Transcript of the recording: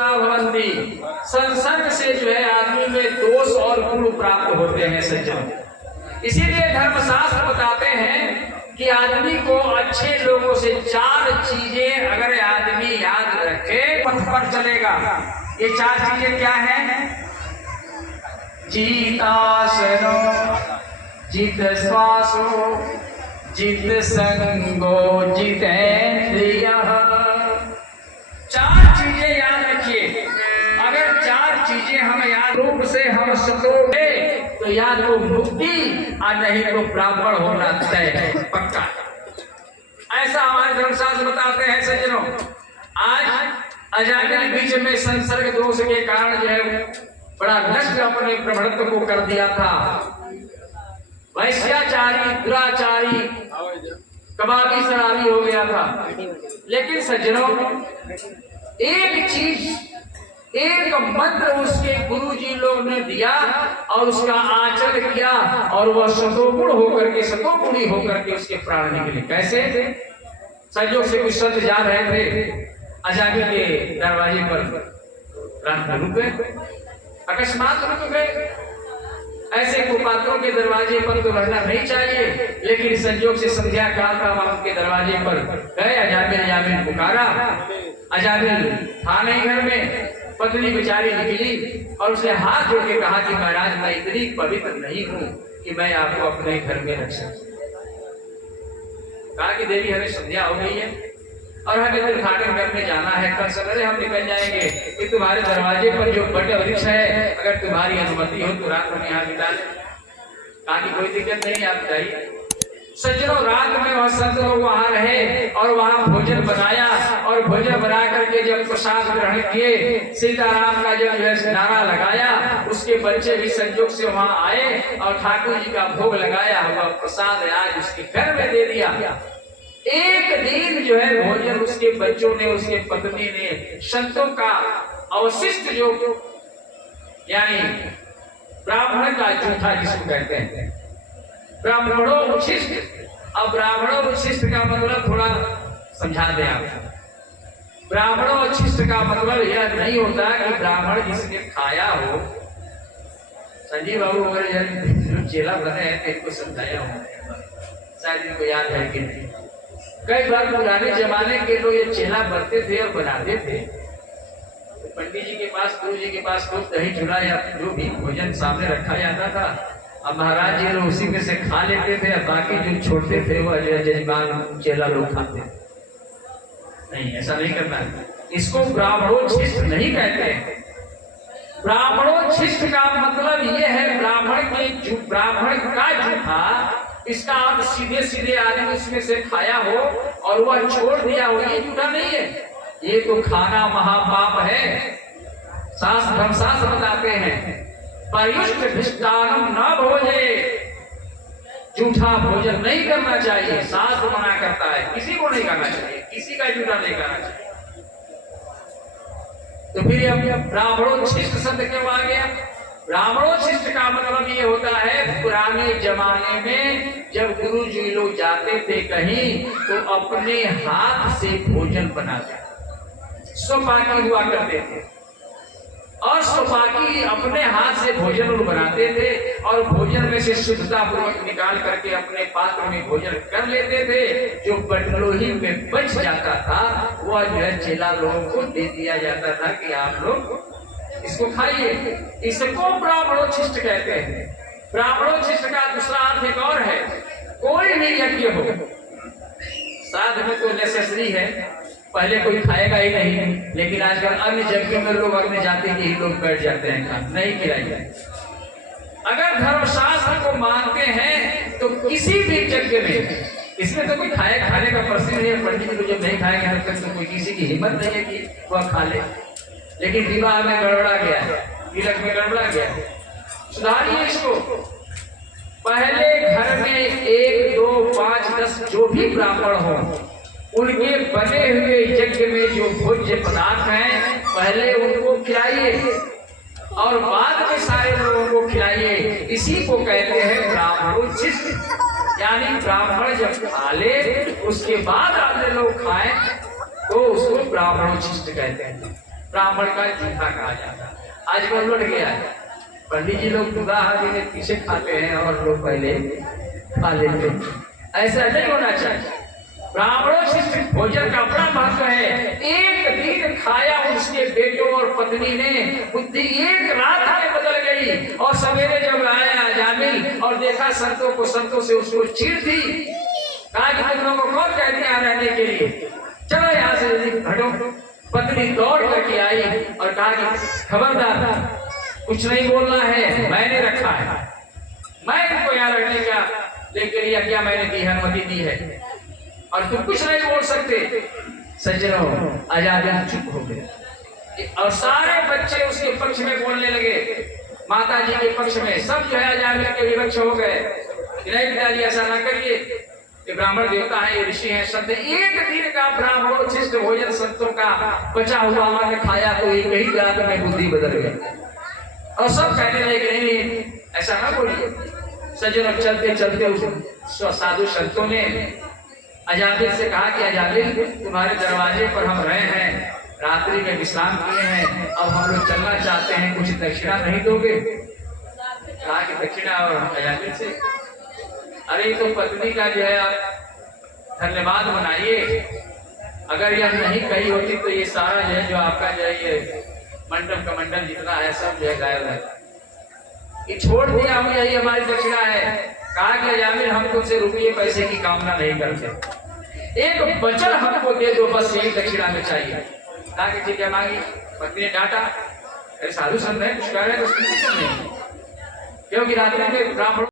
भवन्ति, संसर्ग से जो है आदमी में दोष और गुण प्राप्त होते हैं सज्जन। इसीलिए धर्मशास्त्र बताते हैं कि आदमी को अच्छे लोगों से 4 चीजें अगर आदमी याद रखे पथ पर चलेगा। ये 4 चीजें क्या हैं? जितासनो, जित श्वासो, जित संगो, जितेन्द्रियः। 4 चीजें याद रखिए। अगर 4 चीजें हम याद रूप से हम सतोगे तो या तो मुक्ति और नहीं तो ब्राह्मण होना तय है, पक्का। ऐसा हमारे धर्मशास्त्र बताते हैं सज्जनों। आज अजामिल बीच में संसर्ग दोष के कारण जो है बड़ा नष्ट अपने प्रभुत्व को कर दिया था। वैश्याचारी, दुराचारी, कबाबी शराबी हो गया था। लेकिन सज्जनों एक चीज, एक मंत्र उसके गुरुजी लोग ने दिया और उसका आचरण किया और वह सतोगुण होकर के, सतोगुणी होकर के उसके प्राण निकले। कैसे? संयोग से कुछ संत जा रहे थे अजामिल के दरवाजे पर, रात में रुक गए, अकस्मात रुक गए। ऐसे कुपात्रों के दरवाजे पर तो रहना नहीं चाहिए, लेकिन संयोग से संध्या काल था, वहां के दरवाजे पर गए। अजामिल पुकारा, अजामिल था नहीं घर में। पत्नी बेचारी निकली और उसे हाथ जोड़ के कहा कि महाराज मैं इतनी पवित्र नहीं हूं कि मैं आपको अपने घर में रख सकूं। कहा कि देवी हमें संध्या हो गई है और हमें तीर्थाटन करने जाना है, कल सवेरे हम निकल जाएंगे कि तुम्हारे दरवाजे पर जो बट वृक्ष है, अगर तुम्हारी अनुमति हो तो रात में यहाँ बिता लें। कहा कि कोई दिक्कत नहीं, आप जाइए। सज्जनों रात में वह संत लोग वहां रहे और वहां भोजन बनाया और भोजन बना करके जब प्रसाद ग्रहण किए, सीताराम का जब नारा लगाया, उसके बच्चे भी संयोग से वहां आए और ठाकुर जी का भोग लगाया हुआ प्रसाद आज उसके घर में दे दिया। एक दिन जो है भोजन उसके बच्चों ने, उसके पत्नी ने संतों का अवशिष्ट जो यानी ब्राह्मण का जूठा जिसको कहते हैं, ब्राह्मणों उच्छिष्ट। अब ब्राह्मणों उच्छिष्ट का मतलब थोड़ा समझा दें आप। ब्राह्मणों उच्छिष्ट का मतलब यह नहीं होता कि ब्राह्मण जिसने खाया हो। संजीव बाबू वगैरह जो चेला बने हैं इनको समझाया हो, शायद इनको याद है कि नहीं। कई बार पुराने जमाने के लोग ये चेला बनते थे और बनाते थे। तो पंडित जी के पास, गुरु जी के पास कुछ दही चूड़ा या जो भी भोजन सामने रखा जाता था, अब महाराज जी लोग उसी में से खा लेते थे, बाकी जो छोड़ते थे वो जजमान चेला लोग खाते। नहीं, ऐसा नहीं करना है। इसको ब्राह्मणोच्छिष्ट नहीं कहते। ब्राह्मणोच्छिष्ट का मतलब ये है ब्राह्मण का जूठा, इसका आप सीधे सीधे आदमी उसमें से खाया हो और वह छोड़ दिया हो, ये जूठा नहीं है। ये तो खाना महापाप है। धर्मशास्त्र बताते हैं पर्युष्ट भिष्टानम न भोजे, जूठा भोजन नहीं करना चाहिए। शास्त्र मना करता है, किसी को नहीं करना चाहिए, किसी का जूठा नहीं करना चाहिए। तो फिर अब ब्राह्मणोच्छिष्ट शब्द क्यों आ गया? ब्राह्मणोच्छिष्ट का मतलब ये होता है पुराने जमाने में जब गुरु जी लोग जाते थे कहीं तो अपने हाथ से भोजन बनाते, स्वपाकी हुआ करते थे और स्वपाकी अपने हाथ से भोजन बनाते थे और भोजन में से शुद्धता पूर्वक निकाल करके अपने पात्र में भोजन कर लेते थे। जो बटलोही में बच जाता था वह जो है चेला लोगों को दे दिया जाता था कि आप लोग इसको खाइए। इसको ब्राह्मणोच्छिष्ट कहते हैं। ब्राह्मणोच्छिष्ट का दूसरा अर्थ एक और है, कोई भी यज्ञ हो, श्राद्ध में तो नेसेसरी है, पहले कोई खाएगा ही नहीं, लेकिन आजकल अन्य यज्ञ में लोग अपने जाति के ही लोग बैठ जाते हैं, नहीं खिलाइए। अगर धर्मशास्त्र को मानते हैं तो किसी भी यज्ञ में, इसमें तो कोई खाने का प्रश्न नहीं है। पंडित जी जब नहीं खाएंगे हर तक तो कोई किसी की हिम्मत नहीं है कि वह खा ले। लेकिन विवाह में गड़बड़ा गया है, तिलक में गड़बड़ा गया है, सुधारिए इसको। पहले घर में 1, 2, 5, 10 जो भी ब्राह्मण हो, उनके बने हुए यज्ञ में जो भोज्य पदार्थ हैं पहले उनको खिलाइए और बाद में सारे लोगों को खिलाइए। इसी को कहते हैं ब्राह्मणोच्छिष्ट। यानी ब्राह्मण जब खा ले उसके बाद अन्य लोग खाएं तो उसको ब्राह्मणोच्छिष्ट कहते हैं। ब्राह्मण का जूठा कहा जाता है। आजकल लौट गया है, पंडित जी लोग विवाह दिन पीछे खाते हैं और लोग पहले खा लेते हैं। ऐसा नहीं होना चाहिए। ब्राह्मणोचिष्ट भोजन का बड़ा महत्व है। एक दिन खाया उसके बेटों और पत्नी ने, बुद्धि एक रात में बदल गई और सवेरे जब आया जामिल और देखा संतों को, संतों से उसको चीड़ दी। कहा कि तुम लोगों को कौन कहते हैं रहने के लिए, चलो यहाँ से हटो। पत्नी दौड़ करके आई और कहा कि खबरदार, कुछ नहीं बोलना है, मैंने रखा है, मैं इनको यहाँ रखने का लेके लिया, क्या मैंने दी है, अनुमति दी है और तुम कुछ नहीं बोल सकते। सज्जनों, अजामिल चुप हो गए और सारे बच्चे उसके पक्ष में बोलने लगे, माता जी के पक्ष में। सब जो है अजामिल के विवक्ष हो गए कि नहीं पिताजी ऐसा ना करिए, ये ब्राह्मण देवता है, ये ऋषि है, संत। एक दिन का ब्राह्मणोचिष्ट भोजन संतों का बचा हुआ हमने खाया तो एक ही रात में बुद्धि बदल गई और सब कहने लगे कि नहीं ऐसा ना बोलिए। सज्जनों, चलते चलते उस साधु संतों ने अजामिल से कहा कि अजामिल, तुम्हारे दरवाजे पर हम रहे हैं, रात्रि में विश्राम किए हैं, अब हम लोग चलना चाहते हैं, कुछ दक्षिणा नहीं दोगे? कहा कि दक्षिणा? और अजामिल से, अरे तो पत्नी का जो है आप धन्यवाद मनाइए, अगर यह नहीं कही होती तो ये सारा जो है जो आपका जो है ये मंडप का मंडल जितना है सब जो है गायब है, ये छोड़ दिया हम, यही हमारी दक्षिणा है। कहा कि अजामिल, हम तुमसे रुपये पैसे की कामना नहीं करते, एक वचन हमको दे दो, बस यही दक्षिणा में चाहिए। कहा कि ठीक है, मांगी। पत्नी ने डांटा, अरे साधु संत है, कुछ कह रहे हैं तो क्योंकि रात्रि में ब्राह्मण